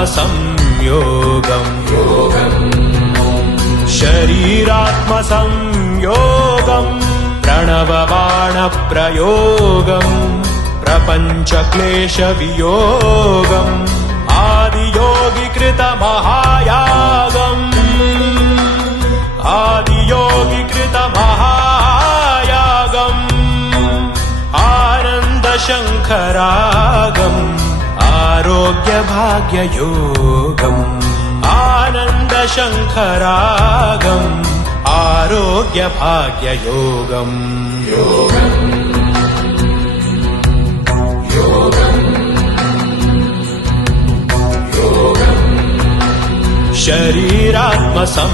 शरीरात्मसंयोगम् शरीरात्मसंयोगम् प्रणवबाणप्रयोगम् प्रपञ्चक्लेशवियोगम् आदियोगिकृतमहायागम् आदियोगिकृतमहायागम् आनन्दशङ्खरागम् आरोग्यभाग्ययोगम् आनन्दशङ्खरागम् आरोग्यभाग्ययोगम्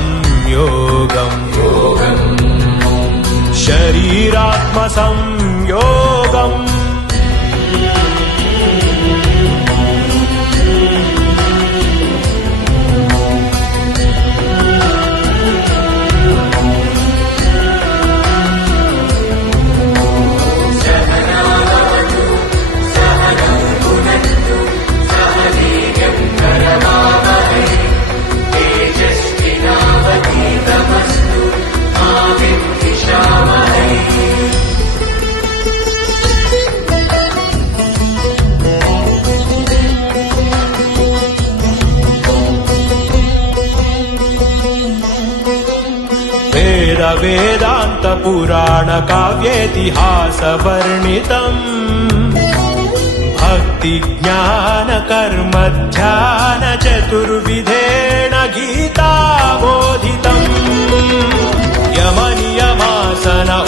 शरीरात्मसंयोगम् शरीरात्मसंयोगम् वेदान्तपुराणकाव्येतिहासवर्णितम् भक्तिज्ञानकर्मध्यानचतुर्विधेन गीताबोधितम् यमनियमासन ॐ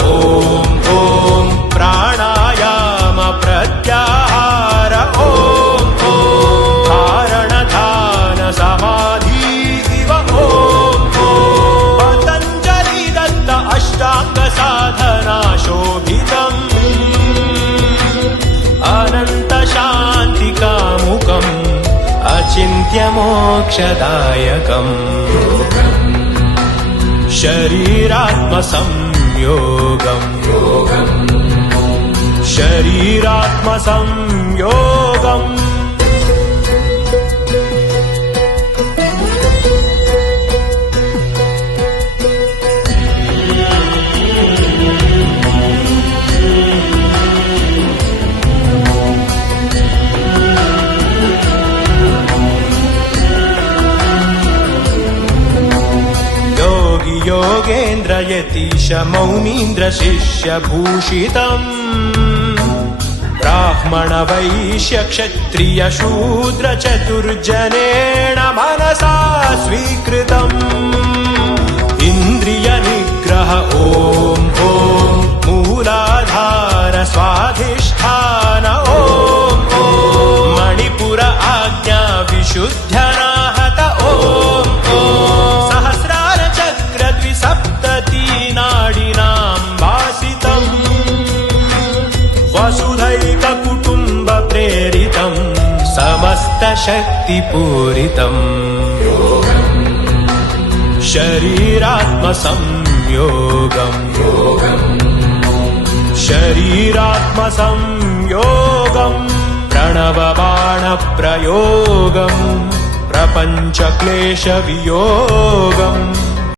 ॐ प्राणायाम प्रत्याहार ॐ ॐ धारणधान समाधि इव ॐ पतञ्जलि दत्त अष्टाङ्ग साधना शोभितम् अनन्त शान्तिकामुकम् अचिन्त्य मोक्षदायकम् शरीरात्मसंयोगम् शरीरात्मसंयोगम् योगेन्द्र यतीश मौनीन्द्र शिष्यभूषितम् ब्राह्मण वैश्य क्षत्रिय शूद्र चतुर्जनेन मनसा स्वीकृतम् इन्द्रिय निग्रह ॐ ॐ मूलाधार स्वाधिष्ठान ॐ ॐ मणिपुर आज्ञा विशुद्ध्यनाहत ॐ ॐ सप्ततीनाडिनां भासितम् वसुधैककुटुम्बप्रेरितम् समस्तशक्तिपूरितम् शरीरात्मसंयोगम् शरीरात्मसंयोगम् प्रणवबाणप्रयोगम् प्रपञ्चक्लेशवियोगम्